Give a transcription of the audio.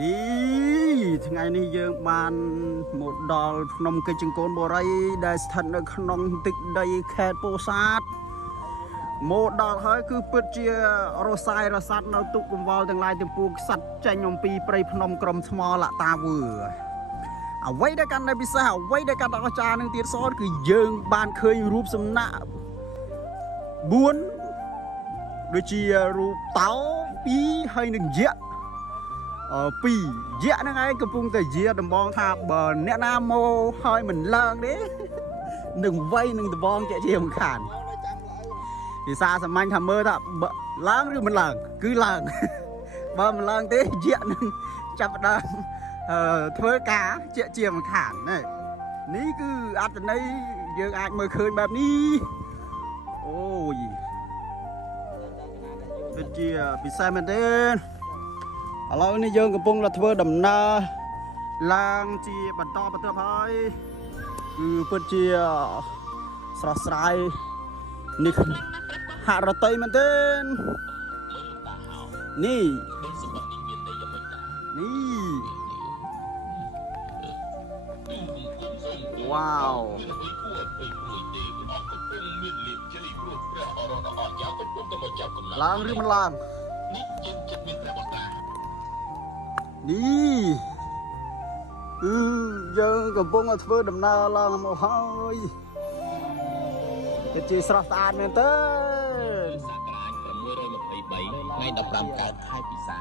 นี่ថ្ងៃនេះយើងបានមកដល់ភ្នំកិច្ចចង្កូនបូរីដែលស្ថិតនៅក្នុងទឹកដីខេត្តពោធិ៍សាត់មកដល់ហើយគឺពិតជារសាយរស័ព្ទនៅទុកកង្វល់ទាំងឡាយទាំងពួងខ្សាត់ចេញអំពីព្រៃភ្នំក្រំថ្មលតាវើអ្វីដែលកាន់តែពិសេសអ្វីដែលកាន់តែអស្ចារ្យនឹងទៀតសតគឺយើងបានឃើញរូបសំណាក4ដូចជារូបតោ2ហើយនឹងយក្ស2យក្សហ្នឹងឯងកំពុងតែជាដំបងថាបើអ្នកណាមកហើយមិនឡើងទេនឹងវ័យនឹងដបងជាមិនខានភាសាសាមញ្ញថាមើលថាឡើងឬមិនឡើងគឺឡើងបើមិនឡើងទេយក្សនឹងចាប់ដើមធ្វើការជាមិនខាននេះគឺអត្ថន័យយើងអាចមើលឃើញបែបនេះអូយដូចជាពិសេសមែនទេឥឡូវនេះយើងកំពុងតែធ្វើដំណើរឡើងជាបន្តបន្ទាប់ហើយគឺពិតជាស្រស់ស្រាយនេះហាក់រតីមែនទេនេះវ៉ាវឡើងឬមិនឡើងនេះយើងកំពុងតែធ្វើដំណើរឡើងមកហើយជាស្រស់ស្អាតមែនទេសក្តានុពល623ថ្ងៃ15កើតខែពិសា